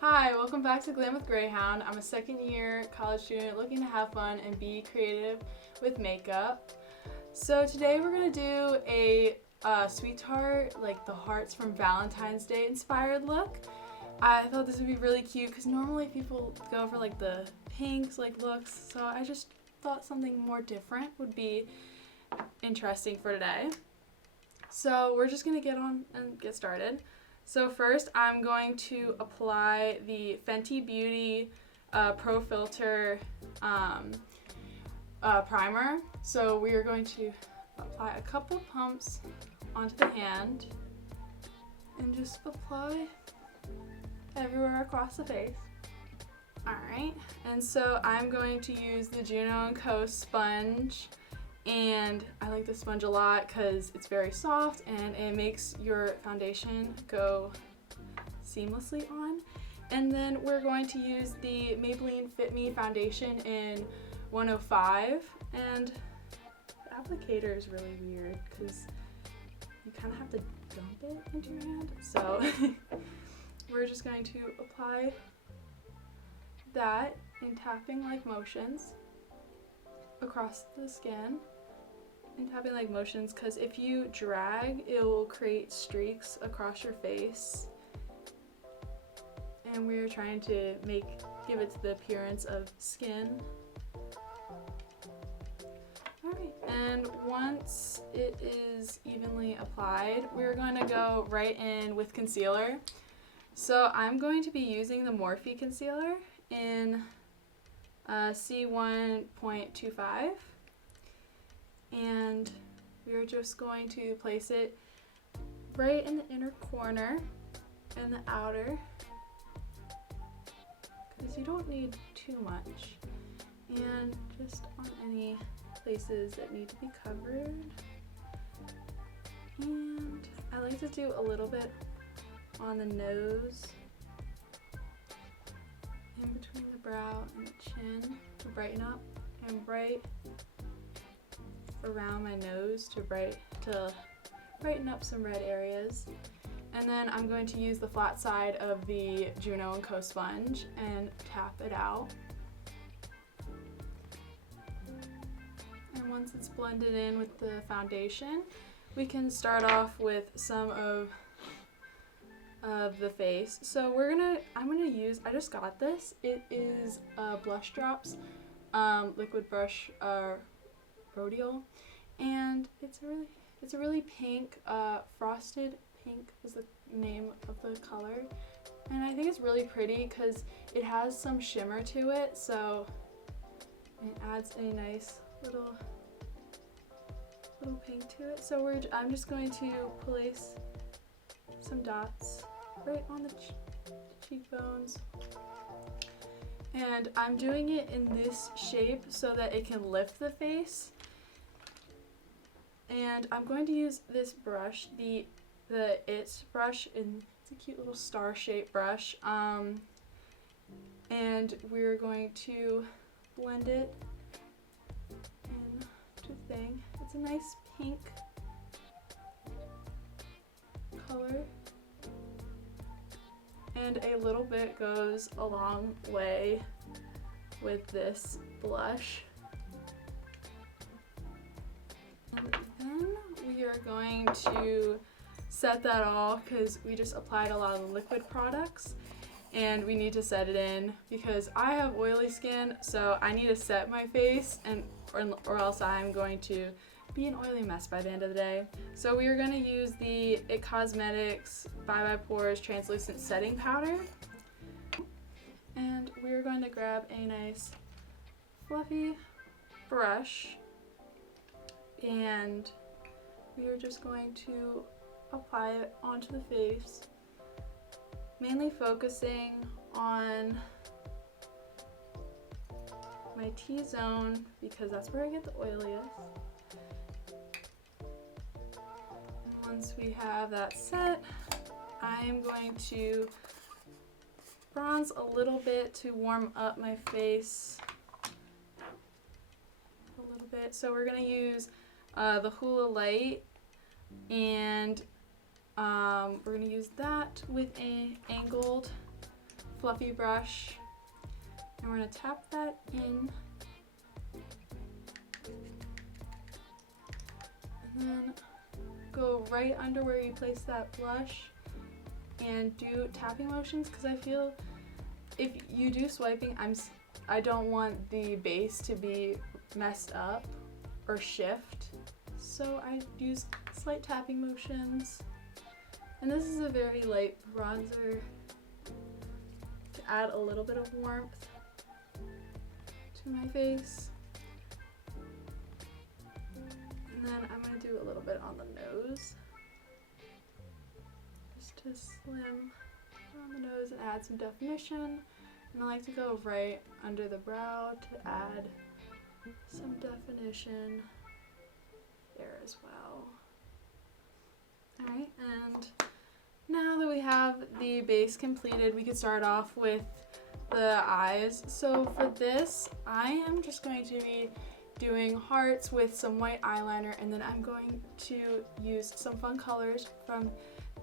Hi, welcome back to Glam with Greyhound. I'm a second year college student looking to have fun and be creative with makeup. So today we're going to do a sweet tart, like the hearts from Valentine's Day inspired look. I thought this would be really cute because normally people go for like the pinks like looks, so I just thought something more different would be interesting for today. So we're just going to get on and get started. So first I'm going to apply the Fenty Beauty Pro Filter primer. So we are going to apply a couple pumps onto the hand and just apply everywhere across the face. Alright, and so I'm going to use the Juno & Co. sponge. And I like this sponge a lot because it's very soft and it makes your foundation go seamlessly on. And then we're going to use the Maybelline Fit Me foundation in 105. And the applicator is really weird because you kind of have to dump it into your hand. So we're just going to apply that in tapping like motions across the skin. And tapping like motions because if you drag, it will create streaks across your face. And we're trying to give it the appearance of skin. Alright, and once it is evenly applied, we're going to go right in with concealer. So I'm going to be using the Morphe concealer in C1.25. And we're just going to place it right in the inner corner and the outer because you don't need too much, and just on any places that need to be covered. And I like to do a little bit on the nose, in between the brow and the chin to brighten up, and right around my nose to brighten up some red areas. And then I'm going to use the flat side of the Juno & Co. sponge and tap it out. And once it's blended in with the foundation, we can start off with some of the face. So I'm gonna use, I just got this. It is Blush Drops liquid brush Rhodial, and it's a really pink, frosted pink is the name of the color, and I think it's really pretty because it has some shimmer to it, so it adds a nice little pink to it. So I'm just going to place some dots right on the cheekbones. And I'm doing it in this shape so that it can lift the face. And I'm going to use this brush, the It brush, and it's a cute little star-shaped brush. And we're going to blend it into the thing. It's a nice pink color. And a little bit goes a long way with this blush. And then we are going to set that all because we just applied a lot of the liquid products and we need to set it in because I have oily skin, so I need to set my face or else I'm going to be an oily mess by the end of the day. So we are going to use the It Cosmetics Bye Bye Pores Translucent Setting Powder. And we're going to grab a nice fluffy brush and we are just going to apply it onto the face, mainly focusing on my T-zone because that's where I get the oiliest. And once we have that set, I am going to bronze a little bit to warm up my face a little bit. So we're going to use the Hula Light, and we're going to use that with an angled fluffy brush, and we're going to tap that in. And then go right under where you place that blush and do tapping motions, because I feel if you do swiping, I don't want the base to be messed up or shift. So I use slight tapping motions. And this is a very light bronzer to add a little bit of warmth to my face. And then I'm going to do a little bit on the nose, just to slim on the nose and add some definition. And I like to go right under the brow to add some definition there as well. Alright, and now that we have the base completed, we can start off with the eyes. So for this, I am just going to be doing hearts with some white eyeliner, and then I'm going to use some fun colors from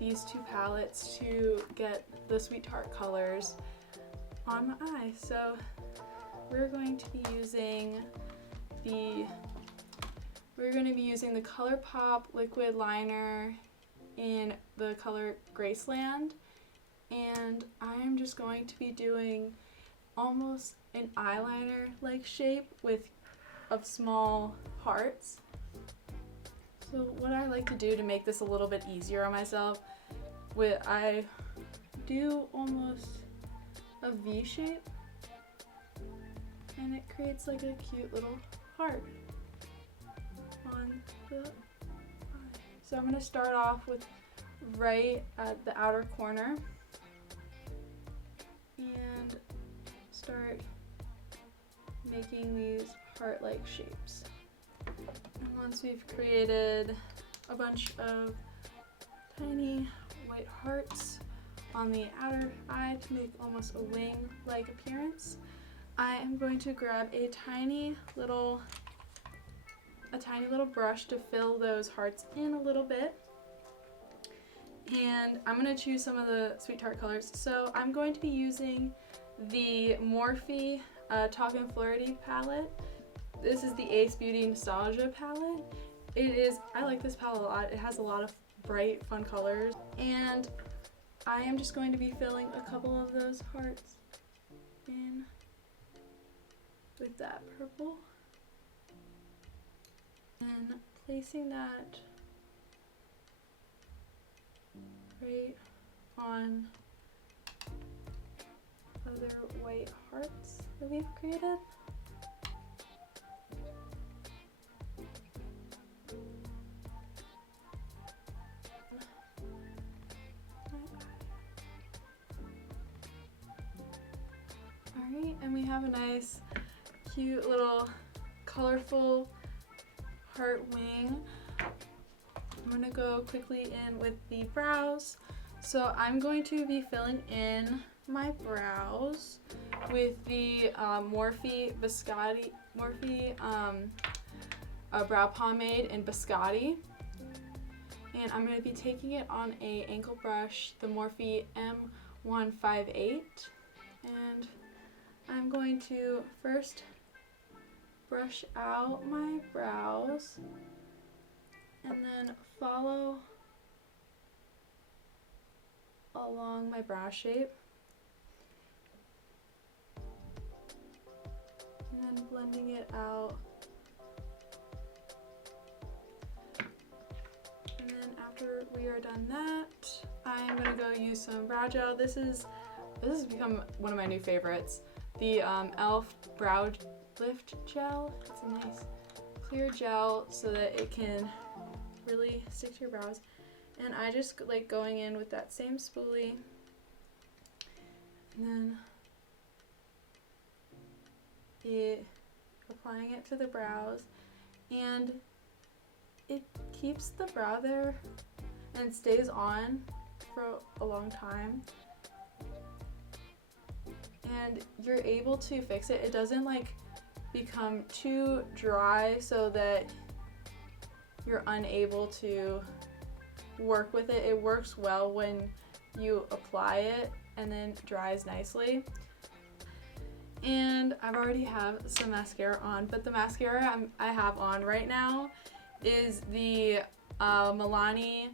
these two palettes to get the Sweet Tart colors on my eye. So we're going to be using the ColourPop liquid liner in the color Graceland, and I'm just going to be doing almost an eyeliner like shape of small hearts. So what I like to do to make this a little bit easier on myself, I do almost a V shape, and it creates like a cute little heart on the eye. So I'm going to start off with right at the outer corner and start making these heart-like shapes. And once we've created a bunch of tiny white hearts on the outer eye to make almost a wing-like appearance, I am going to grab a tiny little brush to fill those hearts in a little bit. And I'm going to choose some of the Sweet Tart colors. So I'm going to be using the Morphe Talk and Flirty palette. This is the Ace Beauty Nostalgia palette. I like this palette a lot. It has a lot of bright, fun colors. And I am just going to be filling a couple of those hearts in with that purple. And placing that right on other white hearts that we've created. Alright, and we have a nice, cute little colorful heart wing. I'm going to go quickly in with the brows. So I'm going to be filling in my brows with the Morphe brow pomade in Biscotti. And I'm going to be taking it on a ankle brush, the Morphe M158. And I'm going to first brush out my brows and then follow along my brow shape, and then blending it out. And then after we are done that, I'm going to go use some brow gel. This has become one of my new favorites. The e.l.f. Brow Lift Gel. It's a nice clear gel so that it can really stick to your brows. And I just like going in with that same spoolie and then applying it to the brows, and it keeps the brow there and it stays on for a long time. And you're able to fix it. It doesn't like become too dry so that you're unable to work with it. It works well when you apply it and then dries nicely. And I've already have some mascara on, but the mascara I have on right now is the Milani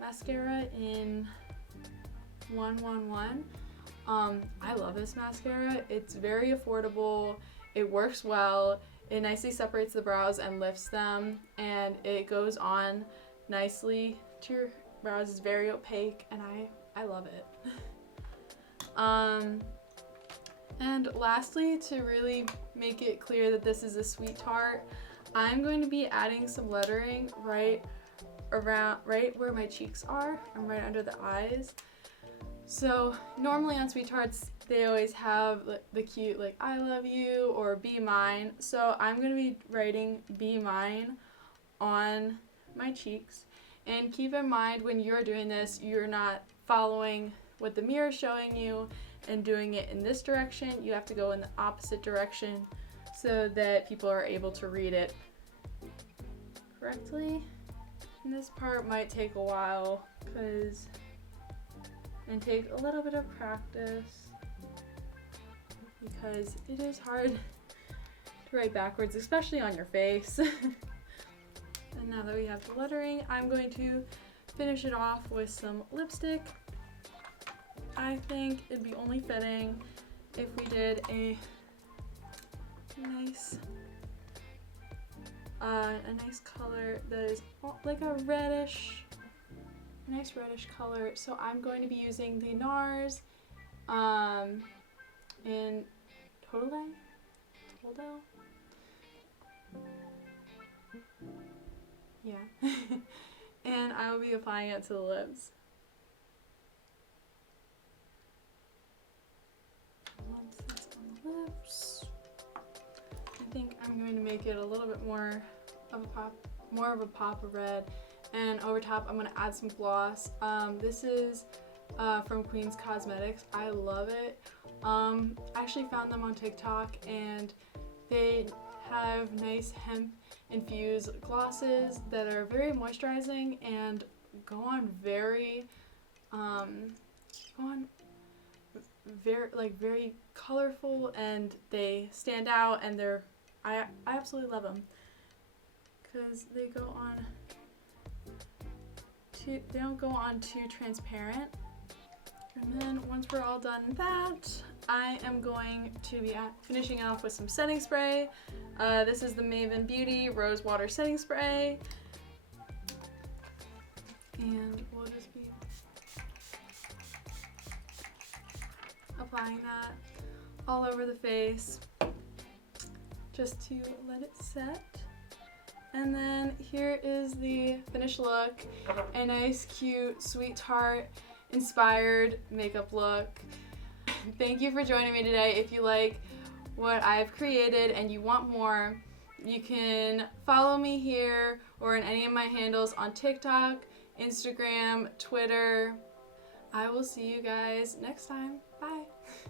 mascara in 111. I love this mascara. It's very affordable. It works well. It nicely separates the brows and lifts them, and it goes on nicely to your brows. It's very opaque, and I love it. And lastly, to really make it clear that this is a sweet tart, I'm going to be adding some lettering right where my cheeks are and right under the eyes. So normally on sweet tarts, they always have the cute like I love you or be mine. So I'm going to be writing be mine on my cheeks. And keep in mind when you're doing this, you're not following what the mirror is showing you and doing it in this direction. You have to go in the opposite direction so that people are able to read it correctly. And this part might take a while and take a little bit of practice because it is hard to write backwards, especially on your face. And now that we have the lettering, I'm going to finish it off with some lipstick. I think it'd be only fitting if we did a nice color that is like a nice reddish color. So I'm going to be using the NARS in Total. Yeah. And I will be applying it to the lips. Once it's on the lips, I think I'm going to make it a little bit more of a pop of red. And over top, I'm going to add some gloss. This is from Queen's Cosmetics. I love it. I actually found them on TikTok, and they have nice hemp infused glosses that are very moisturizing and go on very colorful, and they stand out, and I absolutely love them because they don't go on too transparent. And then once we're all done that, I am going to be finishing off with some setting spray. This is the Maven Beauty Rose Water Setting Spray. And we'll just be applying that all over the face just to let it set. And then here is the finished look, a nice cute sweet tart inspired makeup look. Thank you for joining me today. If you like what I've created and you want more, you can follow me here or in any of my handles on TikTok, Instagram, Twitter. I will see you guys next time.